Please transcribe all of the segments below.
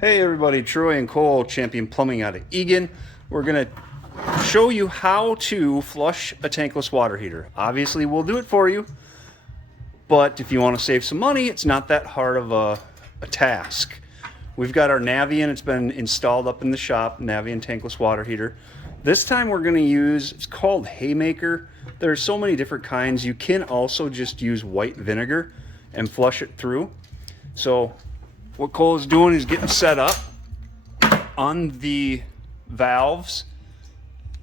Hey everybody, Troy and Cole, Champion Plumbing out of Egan. We're gonna show you how to flush a tankless water heater. Obviously we'll do it for you, but if you want to save some money, it's not that hard of a task. We've got our Navien, it's been installed up in the shop, Navien Tankless water heater. This time we're gonna use, it's called Haymaker. There's so many different kinds. You can also just use white vinegar and flush it through. So what Cole is doing is getting set up on the valves.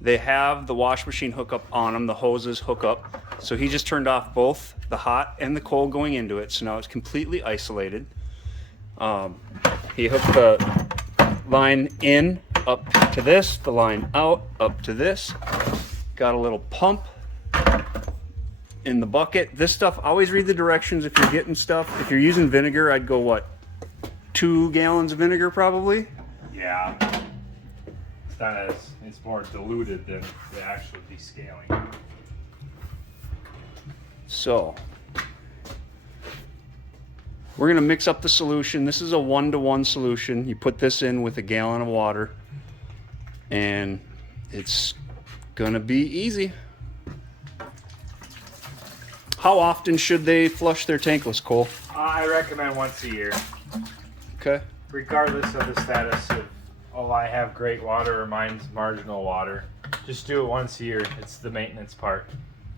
They have the wash machine hookup on them, the hoses hook up. So he just turned off both the hot and the cold going into it. So now it's completely isolated. He hooked the line in up to this, the line out up to this. Got a little pump in the bucket. This stuff, always read the directions if you're getting stuff. If you're using vinegar, I'd go what? 2 gallons of vinegar probably? Yeah. It's not as, it's more diluted than the actual descaling. So we're gonna mix up the solution. This is a 1-to-1 solution. You put this in with a gallon of water and it's gonna be easy. How often should they flush their tankless, Cole? I recommend once a year. Okay. Regardless of the status of, oh, I have great water or mine's marginal water. Just do it once a year. It's the maintenance part.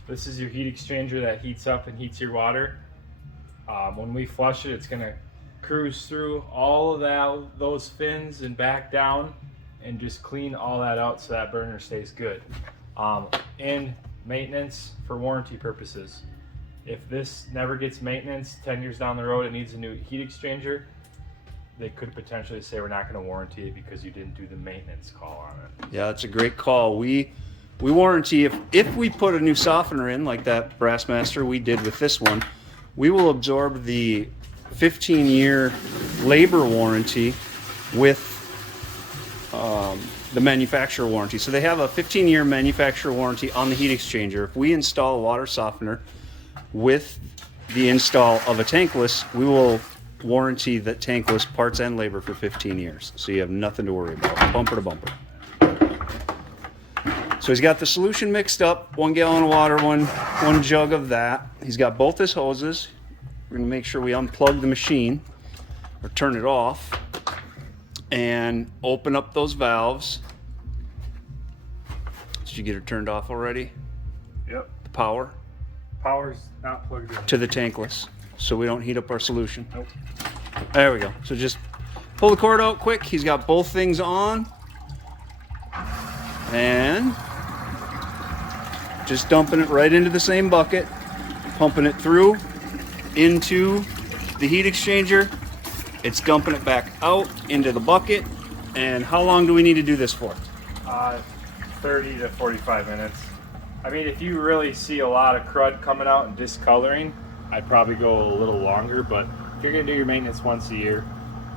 This is your heat exchanger that heats up and heats your water. When we flush it, it's gonna cruise through all of those fins and back down and just clean all that out so that burner stays good. And maintenance for warranty purposes. If this never gets maintenance, 10 years down the road, it needs a new heat exchanger, they could potentially say we're not going to warranty it because you didn't do the maintenance call on it. Yeah, that's a great call. We warranty if we put a new softener in like that Brassmaster we did with this one, we will absorb the 15-year labor warranty with the manufacturer warranty. So they have a 15-year manufacturer warranty on the heat exchanger. If we install a water softener with the install of a tankless, we will warranty that tankless parts and labor for 15 years. So you have nothing to worry about, bumper to bumper. So he's got the solution mixed up, 1 gallon of water, one jug of that. He's got both his hoses. We're gonna make sure we unplug the machine or turn it off and open up those valves. Did you get it turned off already? Yep. The power? Power's not plugged in. To the tankless, so we don't heat up our solution. Nope. There we go. So just pull the cord out quick. He's got both things on. And just dumping it right into the same bucket, pumping it through into the heat exchanger. It's dumping it back out into the bucket. And how long do we need to do this for? 30 to 45 minutes. I mean, if you really see a lot of crud coming out and discoloring, I'd probably go a little longer, but if you're gonna do your maintenance once a year,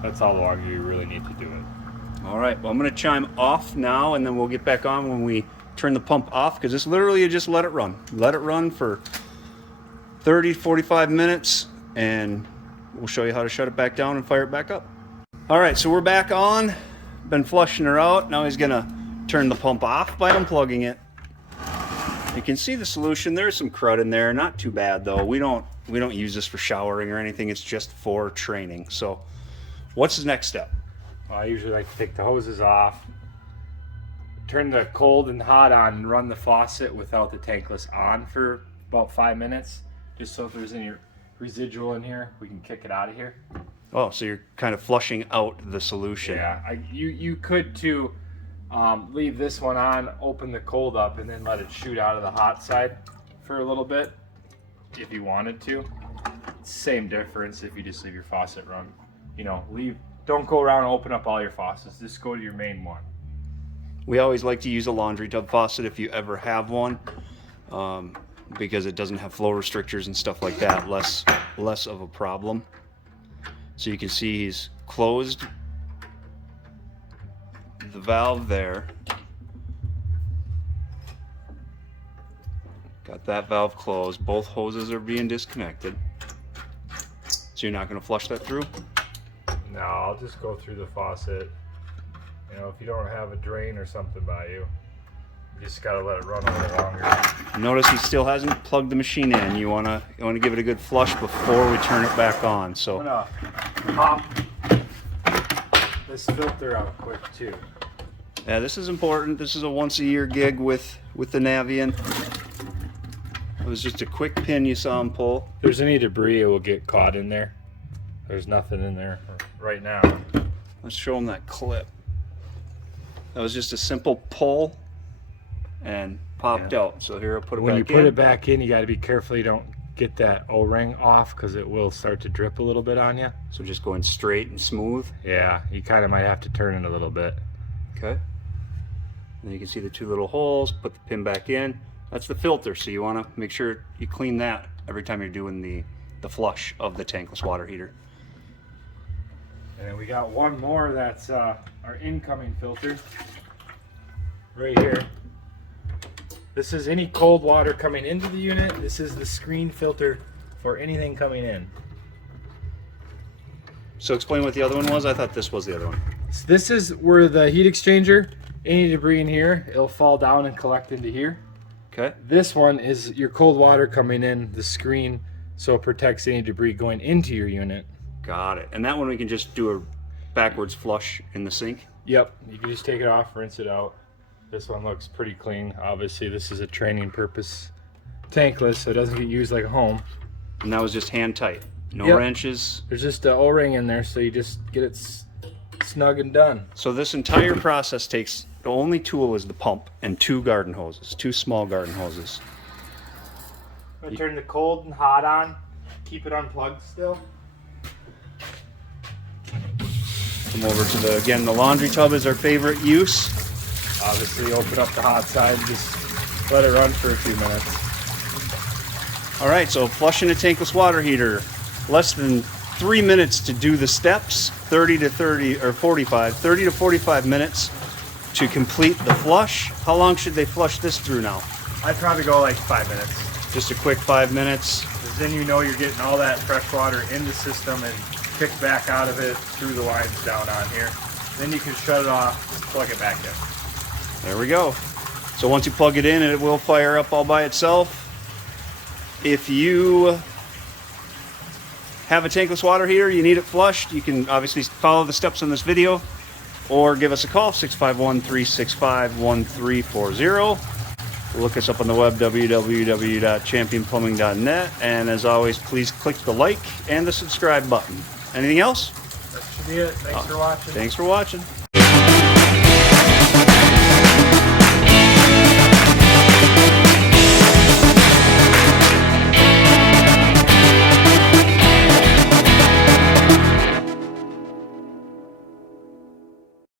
that's how long you really need to do it. All right, well, I'm gonna chime off now and then we'll get back on when we turn the pump off, because it's literally you just let it run. Let it run for 30 to 45 minutes and we'll show you how to shut it back down and fire it back up. All right, so we're back on. Been flushing her out. Now he's gonna turn the pump off by unplugging it. You can see the solution. There's some crud in there. Not too bad though. We don't use this for showering or anything. It's just for training. So what's the next step? Well, I usually like to take the hoses off, turn the cold and hot on, and run the faucet without the tankless on for about 5 minutes, just so if there's any residual in here, we can kick it out of here. Oh, so you're kind of flushing out the solution. Yeah, you could too. Leave this one on, open the cold up, and then let it shoot out of the hot side for a little bit if you wanted to. Same difference if you just leave your faucet run. You know, don't go around and open up all your faucets. Just go to your main one. We always like to use a laundry tub faucet if you ever have one, because it doesn't have flow restrictors and stuff like that. Less of a problem. So you can see he's closed the valve there. Got that valve closed. Both hoses are being disconnected. So you're not going to flush that through? No, I'll just go through the faucet. You know, if you don't have a drain or something by you, you just gotta let it run a little longer. Notice he still hasn't plugged the machine in. You wanna give it a good flush before we turn it back on. So I'm gonna pop this filter out quick too. yeah, this is important. This is a once-a-year gig with the Navien. It was just a quick pin you saw him pull. If there's any debris, it will get caught in there. There's nothing in there right now. Let's show him that clip. That was just a simple pull and popped out. So here, I'll put it back in. When you put it back in, you got to be careful you don't get that O-ring off, because it will start to drip a little bit on you. So just going straight and smooth. Yeah, you kind of might have to turn it a little bit. Okay. And then you can see the two little holes. Put the pin back in. That's the filter, so you want to make sure you clean that every time you're doing the flush of the tankless water heater. And then we got one more, that's our incoming filter right here. This is any cold water coming into the unit. This is the screen filter for anything coming in. So explain what the other one was. I thought this was the other one. So this is where the heat exchanger, any debris in here, it'll fall down and collect into here. Okay. This one is your cold water coming in the screen, so it protects any debris going into your unit. Got it. And that one we can just do a backwards flush in the sink. Yep, you can just take it off, rinse it out. This one looks pretty clean. Obviously, this is a training purpose tankless, so it doesn't get used like a home. And that was just hand tight. No Yep. wrenches. There's just an O-ring in there, so you just get it snug and done. So this entire process takes, the only tool is the pump and two garden hoses, two small garden hoses. I'm gonna turn the cold and hot on. Keep it unplugged still. Come over to the laundry tub is our favorite use. Obviously, open up the hot side and just let it run for a few minutes. All right, so flushing a tankless water heater, less than 3 minutes to do the steps, 30 to 45 minutes to complete the flush. How long should they flush this through now? I'd probably go like 5 minutes. Just a quick 5 minutes. Because then you know you're getting all that fresh water in the system and kicked back out of it through the lines down on here. Then you can shut it off, just plug it back in. There we go. So once you plug it in, it will fire up all by itself. If you have a tankless water heater, you need it flushed, you can obviously follow the steps in this video or give us a call, 651-365-1340. Look us up on the web, www.championplumbing.net. And as always, please click the like and the subscribe button. Anything else? That should be it. Thanks for watching. Thanks for watching.